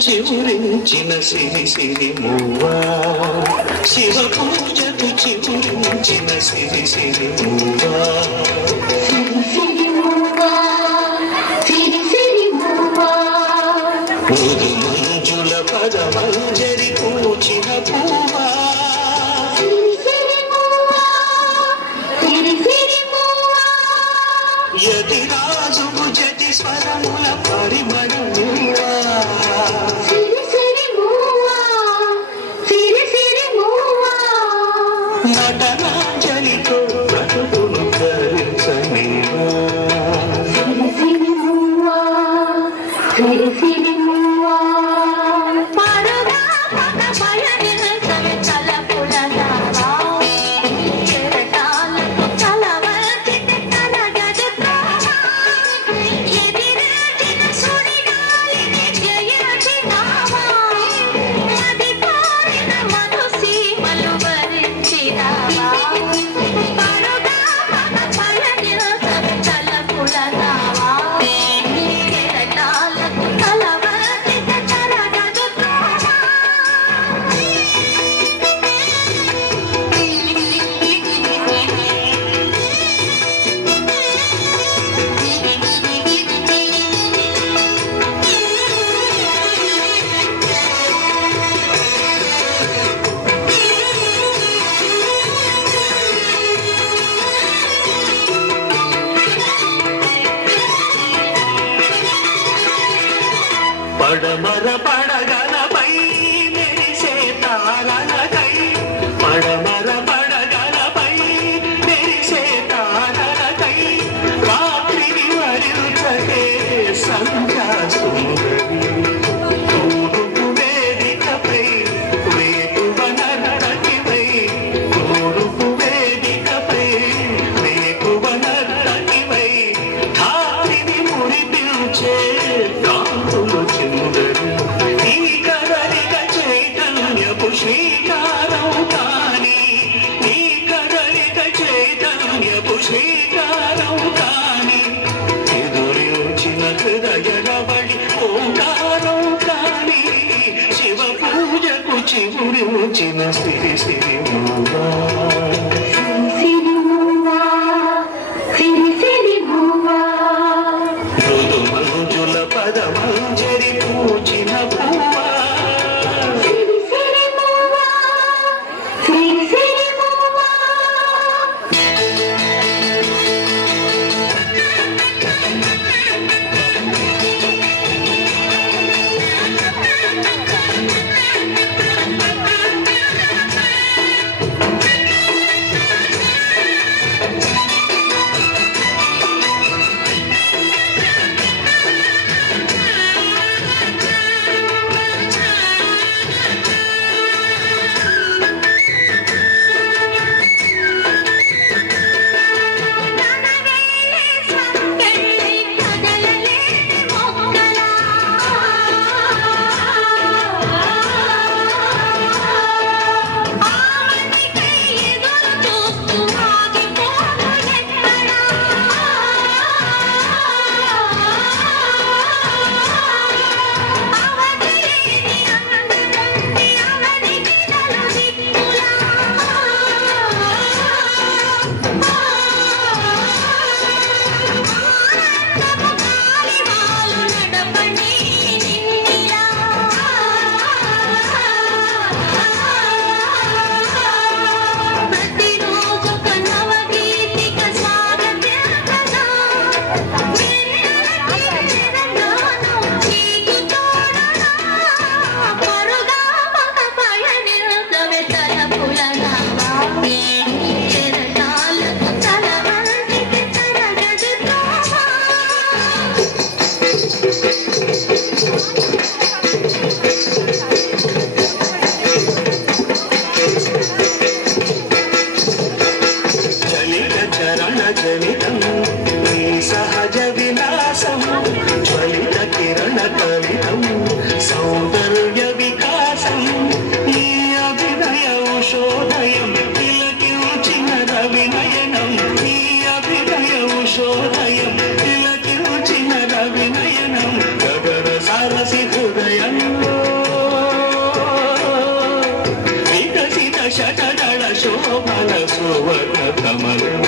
చివురించిన సిరి సిరి మువ్వా శివ పూజకు చివురించిన సిరి సిరి మువ్వా మృదు మంజుల పదమంజరి పూచిన పూవా యతి రాజుకు జటి స్వరముల పరిమళమువా నటనాంజలితో బ్రతుకును ధరించనివా పడమర పడగలపై మెరిసే తారలకై పడమర పడగలపై మెరిసే తారలకై రాత్రిని వరించే సంధ్యా సుందరి తూర్పు వేదికపై వేకువన నడకివై తూర్పు వేదికపై వేకువన నడకివై ధారిని మురిపించే శ్రీకారం కాని నీ కదలిక చైతన్యపు శ్రీకారం కాని ఎదురించిన హృదయబడి ఓంకారం కాని శివ పూజకు చివురించిన సిరి సిరి మువ్వా మృదు మంజుల పదమంజరి పూచిన పూవా జనితం నీ సహజ విలాసం జ్వలిత కిరణ కవితం సౌందర్య వికాసం నీ అభినయ ఉషోదయం తిలకించిన రవినయనం నీ అభినయ ఉషోదయం తిలకించిన రవినయనం గగన సారసి హృదయం శోభన సువర్ణ కమలం